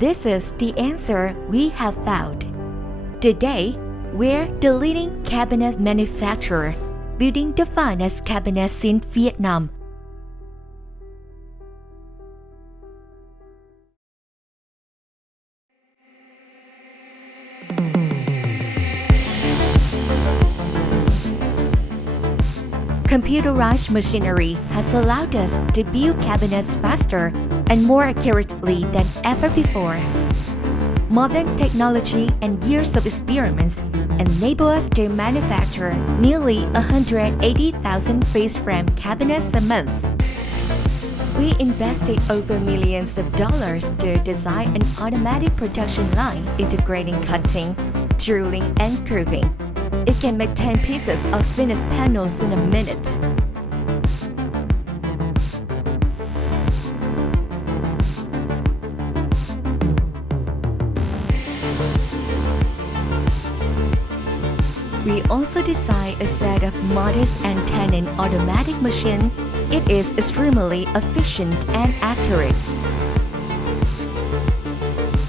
This is the answer we have found. Today, we're the leading cabinet manufacturer, building the finest cabinets in Vietnam. Computerized machinery has allowed us to build cabinets faster and more accurately than ever before. Modern technology and years of experiments enable us to manufacture nearly 180,000 face frame cabinets a month. We invested over millions of dollars to design an automatic production line integrating cutting, drilling, and curving. It can make 10 pieces of finished panels in a minute. We also designed a set of modest and tenon automatic machine. It is extremely efficient and accurate.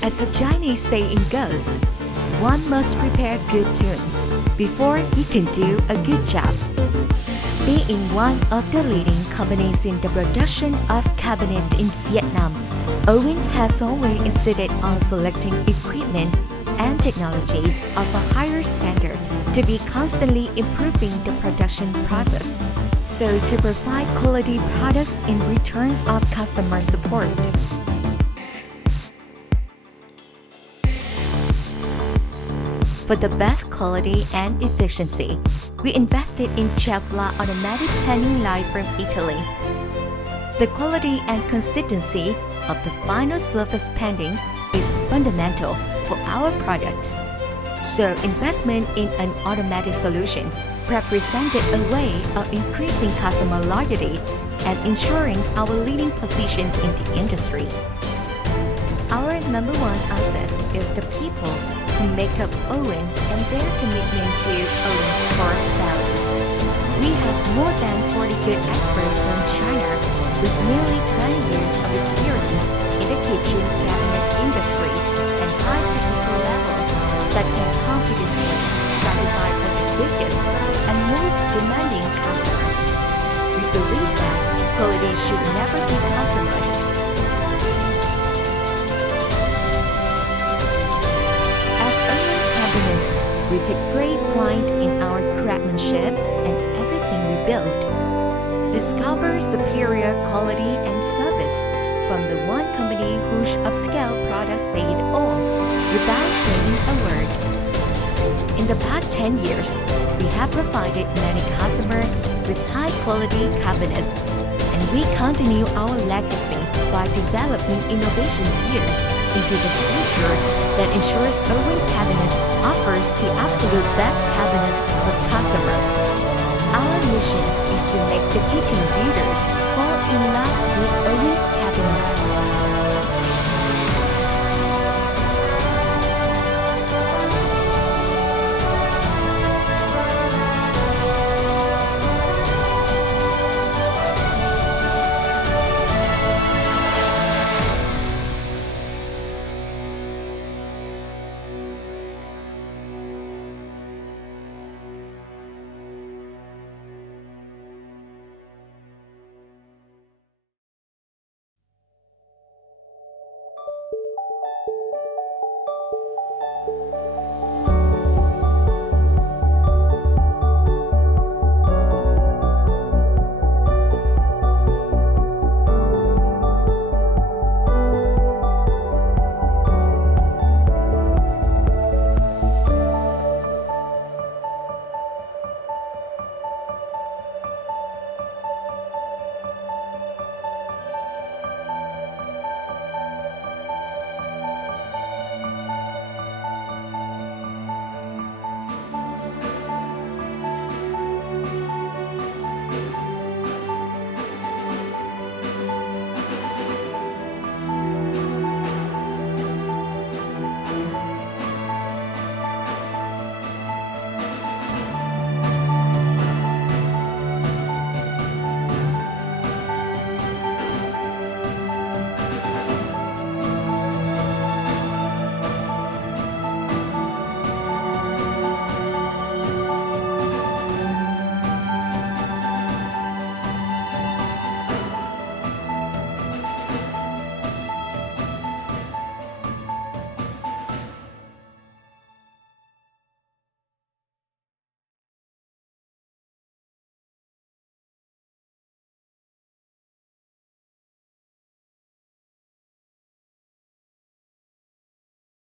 As the Chinese saying goes, one must prepare good tunes before he can do a good job. Being one of the leading companies in the production of cabinets in Vietnam, Owen has always insisted on selecting equipment and technology of a higher standard to be constantly improving the production process, so to provide quality products in return of customer support. For the best quality and efficiency, we invested in CEFLA automatic panning line from Italy. The quality and consistency of the final surface painting is fundamental for our product. So investment in an automatic solution represented a way of increasing customer loyalty and ensuring our leading position in the industry. Our number one asset is the people who make up Owen and their commitment to Owen's core values. We have more than 40 good experts from China with nearly 20 years of experience in the kitchen cabinet industry and high technical level that can confidently satisfy for the biggest and most demanding customers. We believe that quality should never be compromised. We take great pride in our craftsmanship and everything we build. Discover superior quality and service from the one company whose upscale products say it all without saying a word. In the past 10 years, we have provided many customers with high-quality cabinets, and we continue our legacy by developing innovations years into the future that ensures Owen Cabinets offers the absolute best cabinets for customers. Our mission is to make the kitchen beautiful